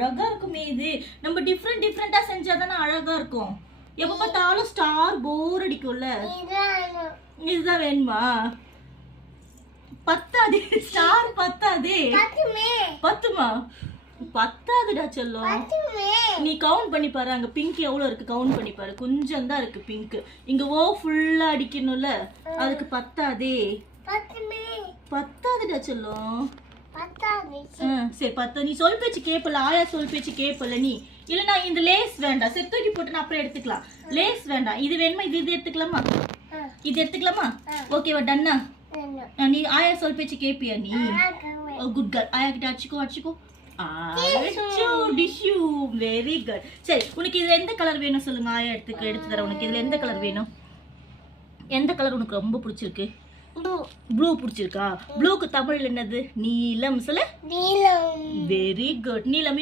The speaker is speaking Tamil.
அழகா இருக்குமே இது. நம்ம டிஃப்ரெண்டா செஞ்சாதானே அழகா இருக்கும். எப்ப பார்த்தாலும் ஸ்டார் போர் அடிக்கும்ல. இதுதான் வேணுமா? பத்தாது, ஸ்டார் பத்தாது. பத்துமா? பத்தாதுடா செல்லம். நீ கவுண்ட் பண்ணி பாரு, அங்க பிங்க் எவ்வளவு இருக்கு கவுண்ட் பண்ணி பாரு. கொஞ்சம் தான் இருக்கு பிங்க். இங்க ஓ ஃபுல்லா அடிக்கணும்ல, அதுக்கு பத்தாதே. பத்தாதுடா செல்லம். சரி பத்த. நீ சொல் பேச்சு கேப்பல, ஆயா சொல் பேச்சு கேப்பல நீ. இல்லனா இந்த லேஸ் வேண்டாம், சரி தூக்கி போட்டு நான் அப்புறம் எடுத்துக்கலாம். லேஸ் வேண்டாம், இது வேணுமா? இது எடுத்துக்கலாமா? இது எடுத்துக்கலாமா? ஓகேவா? டன்னா? நீ ஆயா சொல் பேச்சு கேப்பியா நீ? Good girl. ஆயா கிட்ட அடிச்சுக்கோ. Very good. சரி, உனக்கு இதுல எந்த கலர் வேணும் சொல்லுங்க, ஆயா எடுத்து தர. உனக்கு இதுல எந்த கலர் வேணும்? எந்த கலர் உனக்கு ரொம்ப பிடிச்சிருக்கு? ப்ளூ பிடிச்சிருக்கா? ப்ளூக்கு தமிழ் என்னது? நீலம். சொல்ல. Very good. நீலம்.